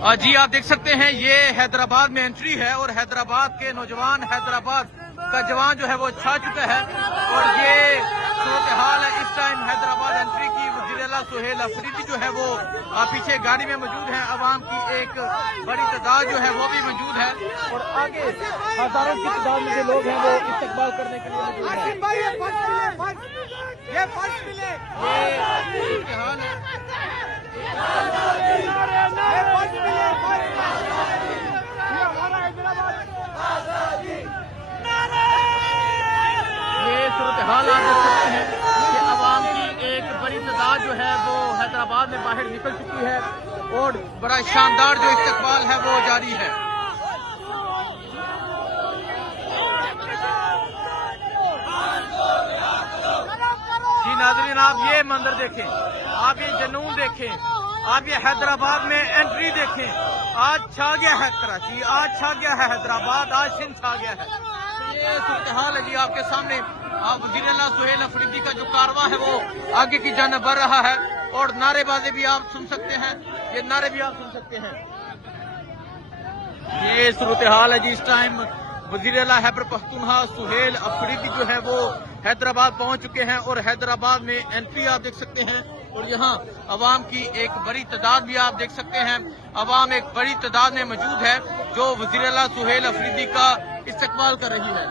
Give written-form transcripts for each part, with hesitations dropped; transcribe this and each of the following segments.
जी आप देख सकते हैं ये हैदराबाद में एंट्री है और हैदराबाद के नौजवान, हैदराबाद का जवान जो है वो छा चुका है और ये सूरत हाल है इस टाइम हैदराबाद एंट्री की। वज़ीर-ए-आला सुहेल अफरीदी जो है वो पीछे गाड़ी में मौजूद है। अवाम की एक बड़ी तादाद जो है वो भी मौजूद है और आगे हजारों की तादाद में जो लोग हैं वो इस्तकबाल करने के लिए मौजूद हैं। ये हाल है। ये सूरत हाल आप देख सकते हैं कि अवाम की एक बड़ी तादाद जो है वो हैदराबाद में बाहर निकल चुकी है और बड़ा शानदार जो इस्तकबाल है वो जारी है। जी नाज़रीन, आप ये मंजर देखें, आप ये जुनून देखें, आप ये हैदराबाद में एंट्री देखें। आज छा गया है कराची, आज छा गया है हैदराबाद, आज सिंध छा गया है। तो ये सूरत हाल है जी आपके सामने। आप वज़ीर-ए-आला सुहेल अफरीदी का जो कारवां है वो आगे की जानिब बढ़ रहा है और नारेबाजी भी आप सुन सकते हैं, ये नारे भी आप सुन सकते हैं। ये सूरत हाल है जी इस टाइम। वज़ीर-ए-आला खैबर पख्तूनख्वा सुहेल अफरीदी जो है वो हैदराबाद पहुंच चुके हैं और हैदराबाद में एंट्री आप देख सकते हैं और यहाँ अवाम की एक बड़ी तादाद भी आप देख सकते हैं। अवाम एक बड़ी तादाद में मौजूद है जो वज़ीर-ए-आला सुहेल अफरीदी का इस्तकबाल कर रही है।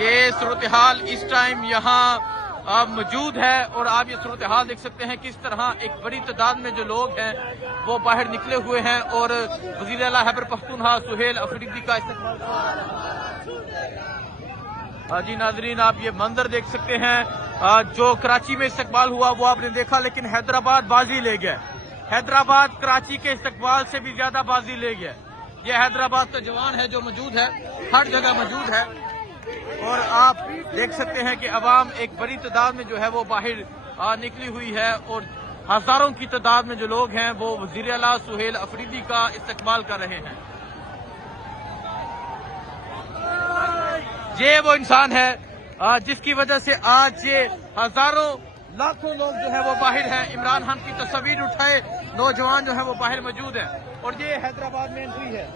ये सूरत हाल इस टाइम यहाँ मौजूद है और आप ये सूरत हाल देख सकते हैं किस तरह एक बड़ी तादाद में जो लोग हैं वो बाहर निकले हुए हैं और वज़ीर-ए-आला खैबर पख्तूनख्वा सुहेल अफरीदी का इस्तकबाल कर रहे हैं। जी नाज़रीन, आप ये मंजर देख सकते हैं। जो कराची में इस्तकबाल हुआ वो आपने देखा, लेकिन हैदराबाद बाजी ले गया। हैदराबाद कराची के इस्तकबाल से भी ज्यादा बाजी ले गया। ये हैदराबाद का जवान है जो मौजूद है, हर जगह मौजूद है और आप देख सकते हैं कि अवाम एक बड़ी तादाद में जो है वो बाहर निकली हुई है और हजारों की तादाद में जो लोग हैं वो वज़ीर-ए-आला सुहेल अफरीदी का इस्तकबाल कर रहे हैं। ये वो इंसान है जिसकी वजह से आज ये हजारों लाखों लोग जो है वो बाहर हैं। इमरान खान की तस्वीर उठाए नौजवान जो है वो बाहर मौजूद है और ये हैदराबाद में एंट्री है।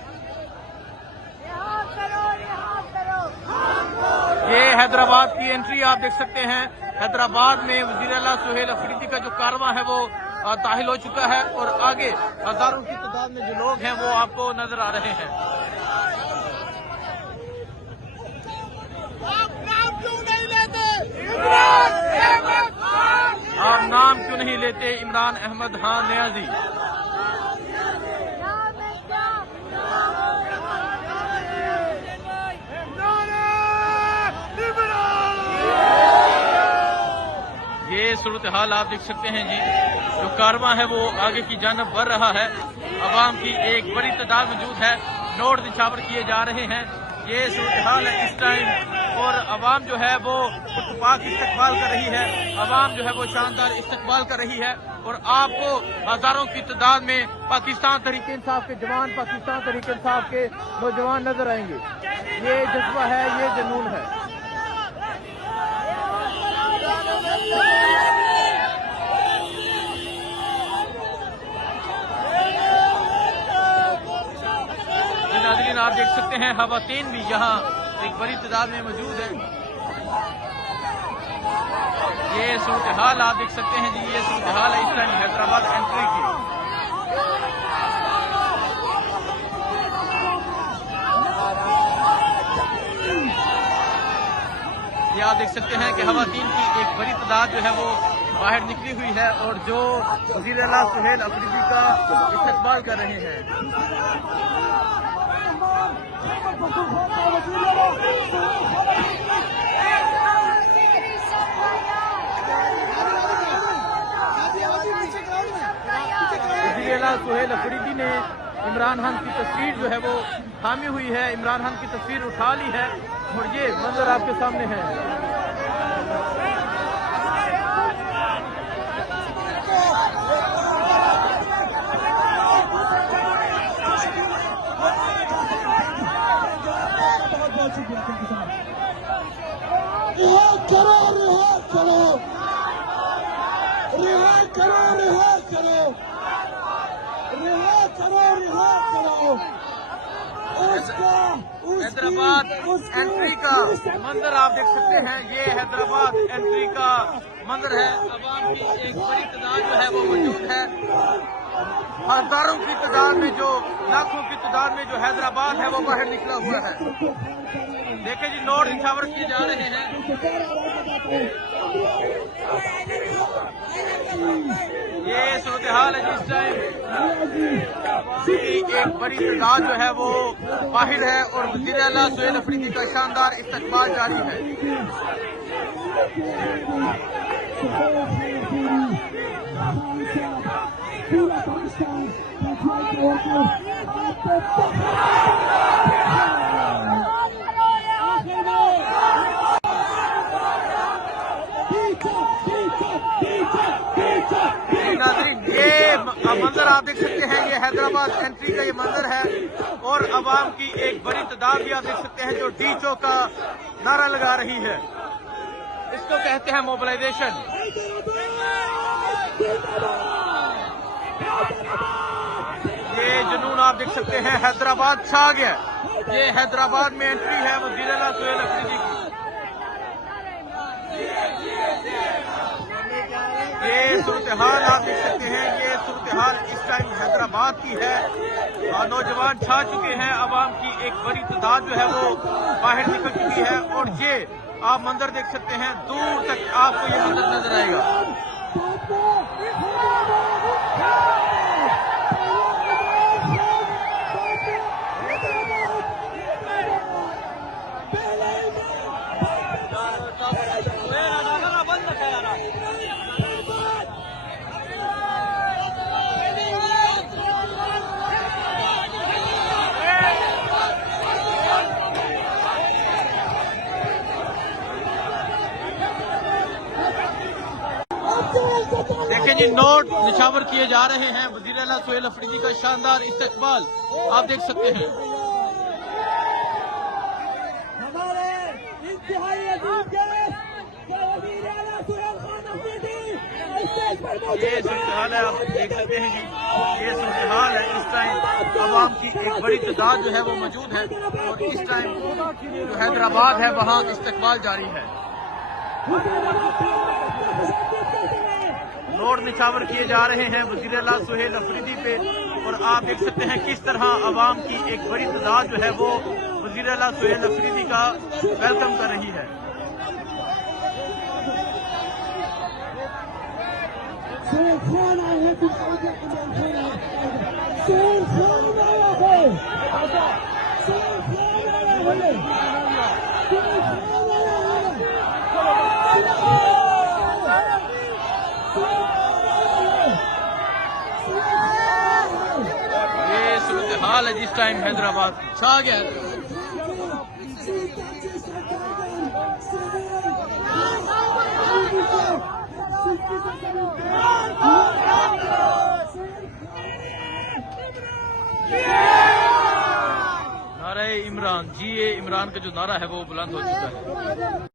ये हैदराबाद की एंट्री आप देख सकते हैं। हैदराबाद में वज़ीर-ए-आला सुहेल अफरीदी का जो कारवां है वो दाखिल हो चुका है और आगे हजारों की तादाद में जो लोग हैं वो आपको नजर आ रहे हैं। आप नाम क्यों नहीं लेते इमरान अहमद खान नियाजी? ये सूरत हाल आप देख सकते हैं जी। जो कारवां है वो आगे की जानिब बढ़ रहा है। अवाम की एक बड़ी तादाद मौजूद है, नोट निछावर किए जा रहे हैं। ये सूरत हाल है इस टाइम और अवाम जो है वो पुरतपाक इस्तकबाल कर रही है। अवाम जो है वो शानदार इस्तकबाल कर रही है और आपको हजारों की तादाद में पाकिस्तान तहरीक इंसाफ के जवान, पाकिस्तान तहरीक इंसाफ के नौजवान नजर आएंगे। ये जज्बा है, ये जुनून है। नाज़रीन, आप देख सकते हैं खवातीन भी यहाँ एक बड़ी तादाद में मौजूद है। ये सूरत हाल आप देख सकते हैं जी। ये सूरत हाल है इस टाइम हैदराबाद एंट्री की। ये आप देख सकते हैं कि खवातीन की एक बड़ी तादाद जो है वो बाहर निकली हुई है और जो वज़ीर-ए-आला सुहेल अफरीदी का इस्तकबाल कर रहे हैं। वज़ीर-ए-आला सुहेल अफरीदी ने इमरान खान की तस्वीर जो है वो थामी हुई है, इमरान खान की तस्वीर उठा ली है और ये मंजर आपके सामने है। रिहा करो, रिहा करो, रिहा करो, रिहा हैदराबाद एंट्री का मंजर आप देख सकते हैं। ये हैदराबाद एंट्री का मंजर है। अवाम की एक बड़ी तादाद जो है वो मौजूद है। हजारों की तादाद में, जो लाखों की तादाद में जो हैदराबाद है वो बाहर निकला हुआ है। देखें जी, नोट निछावर किए जा रहे हैं। ये सूरत हाल है जिस टाइम एक बड़ी तादाद जो है वो बाहर है और वज़ीर आला सुहेल अफरीदी का शानदार इस्तकबाल जारी है। ये मंजर आप देख सकते हैं, ये हैदराबाद एंट्री का ये मंजर है और अवाम की एक बड़ी तादाद भी आप देख सकते हैं जो डीचो का नारा लगा रही है। इसको कहते हैं मोबिलाइजेशन। ये जुनून आप देख सकते हैं, हैदराबाद छा गया। ये हैदराबाद में एंट्री है वज़ीर आला सुहेल अफरीदी की। ये सूरत हाल आप देख सकते हैं, ये सूरत हाल इस टाइम हैदराबाद की है। नौजवान छा चुके हैं, अवाम की एक बड़ी तादाद जो है वो बाहर निकल चुकी है और ये आप मंजर देख सकते हैं, दूर तक आपको ये मंजर नजर आएगा। देखें जी, नोट निछावर किए जा रहे हैं। वज़ीर आला सुहेल अफरीदी का शानदार इस्तकबाल आप देख सकते हैं। ये सूरत हाल है, आप देख सकते हैं जी, ये सूरत हाल है। इस टाइम अवाम की एक बड़ी तादाद जो है वो मौजूद है और इस टाइम जो हैदराबाद है वहाँ इस्तकबाल जारी है। नोट निछावर किए जा रहे हैं वज़ीर आला सुहेल अफरीदी पे और आप देख सकते हैं किस तरह अवाम की एक बड़ी तादाद जो है वो वज़ीर आला सुहेल अफरीदी का वेलकम कर रही है। हाल है जिस टाइम हैदराबाद छा गया। नारा इमरान, जी इमरान का जो नारा है वो बुलंद हो चुका है।